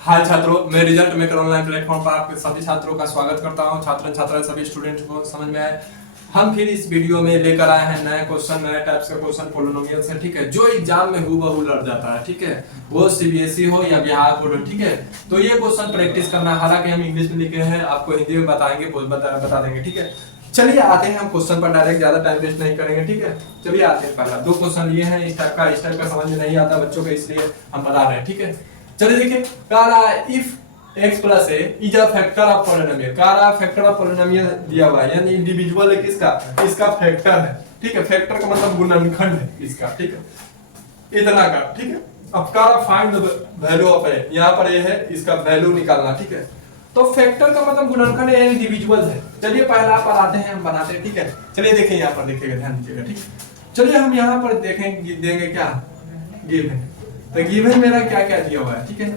हाय छात्रों, मैं result maker online platform पर आपके सभी छात्रों का स्वागत करता हूं। छात्रा सभी स्टूडेंट्स को समझ में आए। हम फिर इस वीडियो में लेकर आए हैं नया क्वेश्चन, नए टाइप्स का क्वेश्चन पोलिनोमियल से, ठीक है, जो एग्जाम में हूबहू लड़ जाता है, ठीक है, वो सीबीएसई हो या बिहार बोर्ड हो, ठीक है। तो ये क्वेश्चन प्रैक्टिस करना, हालांकि हम इंग्लिश में लिखे हैं, आपको हिंदी में बताएंगे, बता देंगे, ठीक है। चलिए आते हैं हम क्वेश्चन पर डायरेक्ट, ज्यादा टाइम वेस्ट नहीं करेंगे, ठीक है। चलिए आते हैं, पहला दो क्वेश्चन लिए हैं इस टाइप का समझ में नहीं आता बच्चों को, इसलिए हम बता रहे हैं, ठीक है। चलिए देखिए, कह रहा है if x plus A is a factor of polynomial. कह रहा है फैक्टर ऑफ पॉलिनोमियल दिया हुआ है, यानी इंडिविजुअल है किसका, इसका फैक्टर है, ठीक है। फैक्टर का मतलब गुणनखंड है इसका, ठीक है, इतना का, ठीक है। अब कह रहा फाइंड द वैल्यू ऑफ ए, यहाँ पर ए है, इसका वैल्यू निकालना, ठीक है। तो फैक्टर का मतलब गुणनखंड है, इंडिविजुअल है। चलिए पहला पर आते हैं, हम बनाते हैं, ठीक है। चलिए देखिए यहाँ पर, देखिएगा, ध्यान दीजिएगा, ठीक है। चलिए हम यहाँ पर देखेंगे, देंगे क्या गिवन। तो गिवन मेरा क्या क्या दिया हुआ है, ठीक है।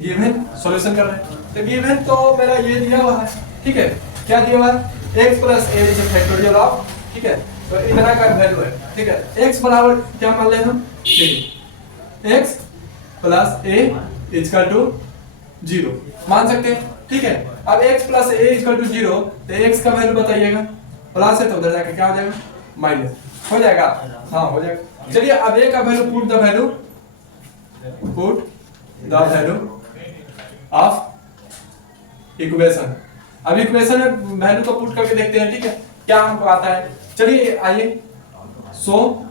गिवन सॉल्यूशन कर रहे हैं, तो गिवन तो मेरा ये दिया हुआ है, ठीक है। क्या दिया हुआ है, x plus A is factorial of, ठीक है। तो इतना का वैल्यू है, ठीक है। x बराबर क्या मान ले हम, देखिए x plus a equal to 0 मान सकते हैं, ठीक है। अब x plus a equal to 0, तो x का वैल्यू बताइएगा, प्लस है तो उधर जाके क्या हो जाएगा, माइनस हो जाएगा, हाँ हो जाएगा। चलिए अब a का value, put the value of equation. अब इक्वेशन में वैल्यू को पुट करके देखते हैं, ठीक है, क्या हमको आता है। चलिए आइए, सो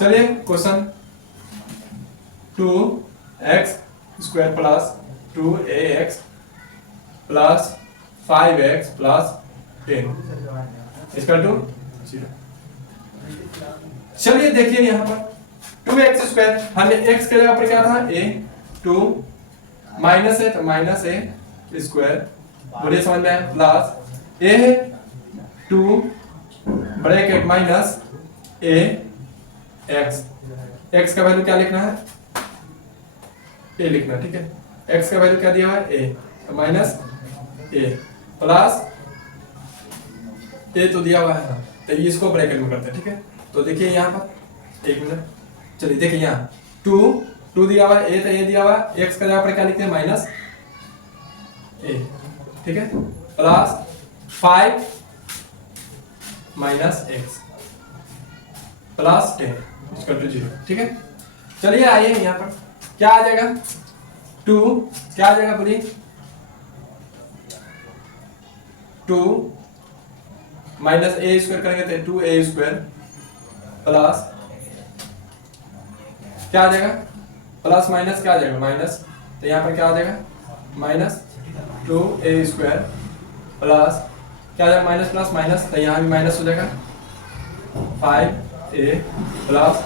चलिए question 2x square plus 2ax plus 5x plus 10 equal to 0। चलिए देखिए यहाँ पर 2x स्क्वायर, हमने x के जगह पर क्या था, a, 2 माइनस है तो माइनस a स्क्वायर, बोलिए समझ में आया, प्लस a है 2 bracket minus a x, x का वैल्यू क्या लिखना है, a लिखना, ठीक है। x का वैल्यू क्या दिया हुआ है, a, तो माइनस a प्लस a तो दिया हुआ है, तो इसको ब्रैकेट में करते हैं, ठीक है। तो देखिए यहाँ पर, एक मिनट, चलिए देखिए यहाँ 2 दिया हुआ है, a तो a दिया हुआ है, x का जगह पर क्या लिखते हैं, माइनस a, ठीक है, plus 5 minus x plus 10 equal to 0, ठीक है। चलिए आइए यहाँ पर क्या आ जाएगा, 2 क्या आ जाएगा, बोलिए 2 माइनस a स्क्वायर करेंगे तो 2a स्क्वायर प्लस क्या आ जाएगा, प्लस माइनस क्या आ जाएगा, माइनस, तो यहाँ पर क्या आ जाएगा, माइनस 2a स्क्वायर प्लस क्या आ जाएगा, माइनस प्लस माइनस, तो यहाँ भी माइनस हो जाएगा, 5a प्लस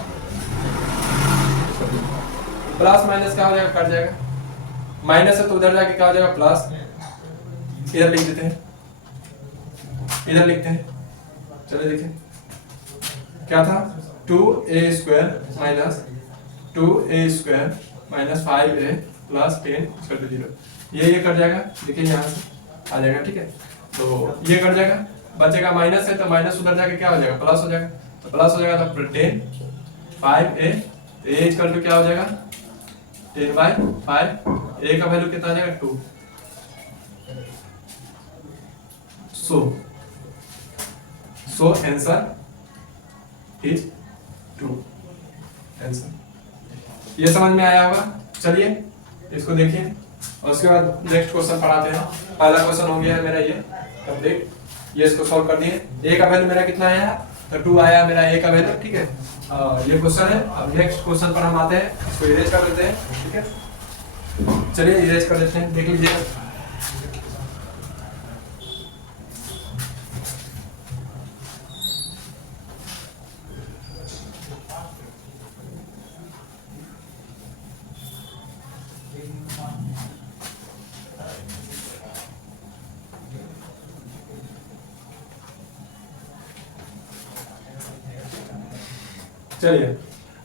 प्लस माइनस क्या हो जाएगा, कट जाएगा, माइनस है तो उधर जाके क्या हो जाएगा, प्लस, इधर लिख देते हैं, इधर लिखते हैं। चलिए देखिए क्या था, 2a square minus 2a square minus 5a plus 10 equal to 0, ये कट जाएगा, देखिए यहाँ से आ जाएगा, ठीक है। तो ये कट जाएगा, बचेगा माइनस है तो माइनस उधर जाके क्या हो जाएगा, प्लस हो जाएगा, तो प्लस हो जाएगा तो 10 5a, तो a इक्वल टू क्या हो जाएगा, 10/5, a का वैल्यू कितना आ जाएगा, 2। So answer is 2, answer. ये समझ में आया होगा। चलिए इसको देखिए और उसके बाद नेक्स्ट क्वेश्चन पढ़ाते हैं। पहला क्वेश्चन हो गया है मेरा ये कंप्लीट, ये इसको सॉल्व कर दिए। a का वैल्यू मेरा कितना आया, तो 2 आया मेरा a का वैल्यू, ठीक है। ये क्वेश्चन है। अब नेक्स्ट क्वेश्चन पर हम आते हैं, इसको इरेज कर देते हैं, ठीक है। चलिए इरेज कर देते हैं, देख लीजिए। चलिए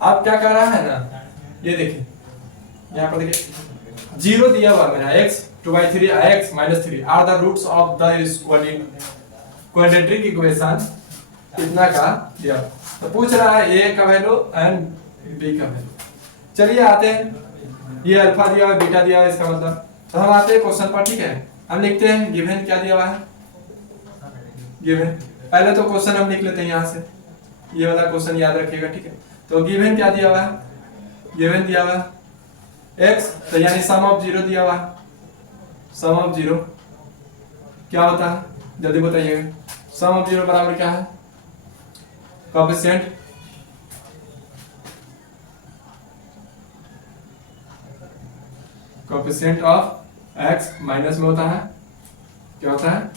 अब क्या कर रहा है ना, ये देखिए यहाँ पर देखिए 0 दिया हुआ मेरा, x 2/3 x - 3 are the roots of the quadratic equation, इतना का दिया। तो पूछ रहा है a का वैल्यू एंड b का वैल्यू। चलिए आते हैं, ये अल्फा दिया हुआ है, बीटा दिया हुआ है, इसका मतलब। तो हम आते हैं क्वेश्चन पर, ठीक है। हम लिखते हैं गिवन क्या दिया हुआ है, गिवन। पहले तो क्वेश्चन हम लिख लेते हैं यहाँ से, ये वाला क्वेश्चन याद रखिएगा, ठीक है। तो गिवन क्या दिया हुआ है, गिवन दिया हुआ है x, तो यानी सम ऑफ जीरो दिया हुआ है। सम ऑफ जीरो क्या होता है, जल्दी बताइएगा। सम ऑफ जीरो बराबर क्या है, coefficient coefficient of x minus में होता है, क्या होता है,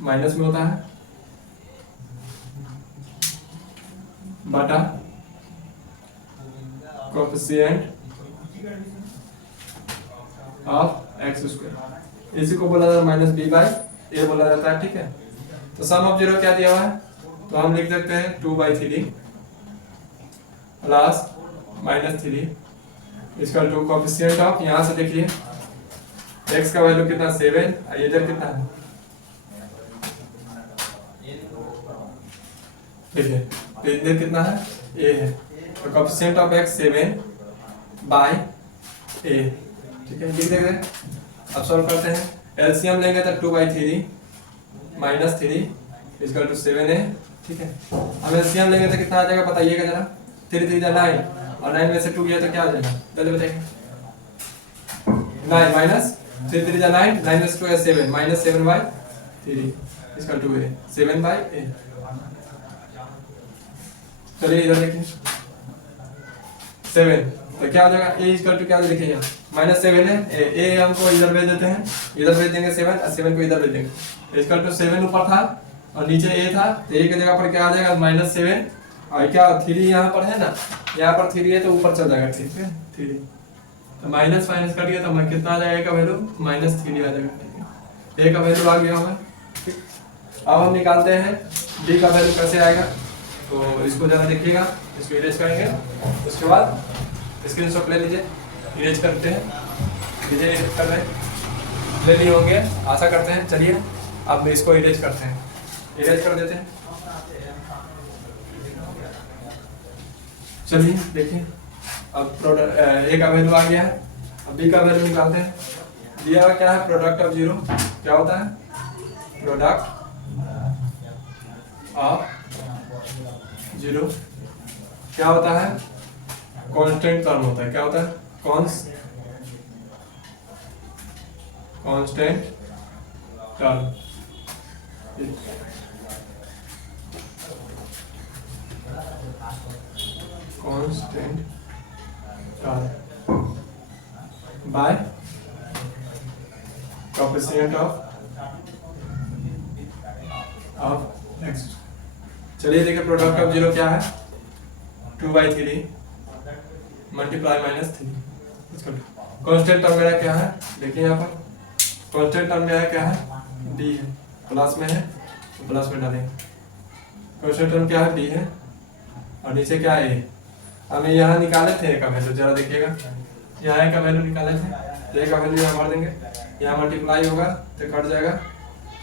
माइनस में होता है, बटा कोएफिशिएंट ऑफ x स्क्वायर। इसी को बोला जाता है माइनस बी बाई ए बोला जाता है, ठीक है। तो सम ऑफ जीरो क्या दिया हुआ है, तो हम लिख सकते हैं 2/3 प्लस माइनस 3 इसका टू कोएफिशिएंट ऑफ, यहाँ से देखिए x का वैल्यू कितना 7, इधर कितना है, देखिए तो इधर कितना है, a है। तो कोएफिशिएंट ऑफ x 7/a, ठीक है। लिख देंगे, अब सॉल्व करते हैं। एलसीएम लेंगे तो 2/3 माइनस 3 इसका टू 7 है, ठीक है। अब एलसीएम लेंगे तो कितना आ जाएगा बताइएगा जरा, 3 3 9, और 9 में से 2 गया तो क्या आ जाएगा, जल्दी बताइए। 9 माइनस 3 3 9, 9 में से 2 है 7, माइनस 7/3 इसका 2 है 7/a। चलिए इधर देखिए 7, तो क्या हो जाएगा, a इक्वल टू क्या लिखेंगे यहाँ, -7 है, a हमको इधर भेज देते हैं, इधर भेज देंगे 7 और 7 को इधर भेज देंगे। इक्वल टू 7 ऊपर था और नीचे a था, तो a की जगह पर क्या आ जाएगा -7, और क्या 3 यहाँ पर है ना, यहाँ पर 3 है तो ऊपर चल जाएगा, ठीक है 3, तो माइनस माइनस कट गया तो कितना आ जाएगा, a का वैल्यू -3 आ जाएगा, ठीक है। a का वैल्यू आ गया होगा, ठीक। अब हम निकालते हैं b का वैल्यू कैसे आएगा, तो इसको जरा देखिएगा, इसको इरेज करेंगे, उसके बाद स्क्रीनशॉट ले लीजिए, इरेज करते हैं, लीजिए इरेज कर रहे हैं, ले लिए होंगे आशा करते हैं। चलिए अब इसको इरेज करते हैं, इरेज कर देते हैं। चलिए देखिए, अब प्रोडक्ट ए का वैल्यू आ गया है, अब बी का वैल्यू निकालते हैं। दिया हुआ क्या है, प्रोडक्ट ऑफ जीरो क्या होता है, प्रोडक्ट ऑफ जीरो क्या होता है, कांस्टेंट टर्म होता है, क्या होता है, constant term. Constant term by coefficient of x। चलिए देखिए, प्रोडक्ट ऑफ जीरो क्या है, 2/3 मल्टीप्लाई -3। कांस्टेंट टर्म मेरा क्या है, देखिए यहाँ पर कांस्टेंट टर्म मेरा क्या है, d है, प्लस में है तो प्लस में डालेंगे। कांस्टेंट टर्म क्या है, d है, और नीचे क्या है, हमें यहाँ निकाले थे a का वैल्यू, जरा देखिएगा, यहाँ a का वैल्यू निकाले थे, तो a का वैल्यू यहाँ भर देंगे, यहाँ मल्टीप्लाई होगा तो कट जाएगा,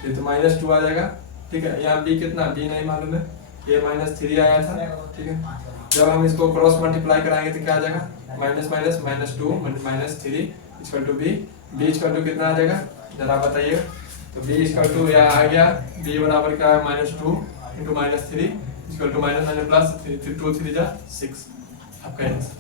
ये तो -2 आ जाएगा, ठीक है। यहाँ b कितना, b नहीं मालूम है, ये -3 आया था, ठीक है। जब हम इसको क्रॉस मल्टीप्लाई कराएंगे तो क्या आ जाएगा, -2 -3 equal to b, b equal to कितना आ जाएगा जरा बताइएगा। तो b इक्वल टू यहाँ आ गया, b बराबर क्या है, -2 इंटू -3 इक्वल टू -+2 3 जा 6। आपका आंसर।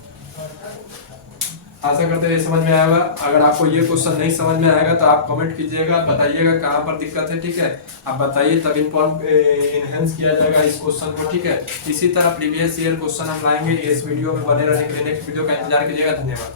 आशा करते हैं समझ में आया होगा। अगर आपको ये क्वेश्चन नहीं समझ में आएगा तो आप कमेंट कीजिएगा, बताइएगा कहाँ पर दिक्कत है, ठीक है। आप बताइए तब इनहेंस किया जाएगा इस क्वेश्चन को, ठीक है। इसी तरह प्रीवियस ईयर क्वेश्चन हम लाएंगे, इस वीडियो में बने रहने के लिए नेक्स्ट वीडियो का इंतजार कीजिएगा। धन्यवाद।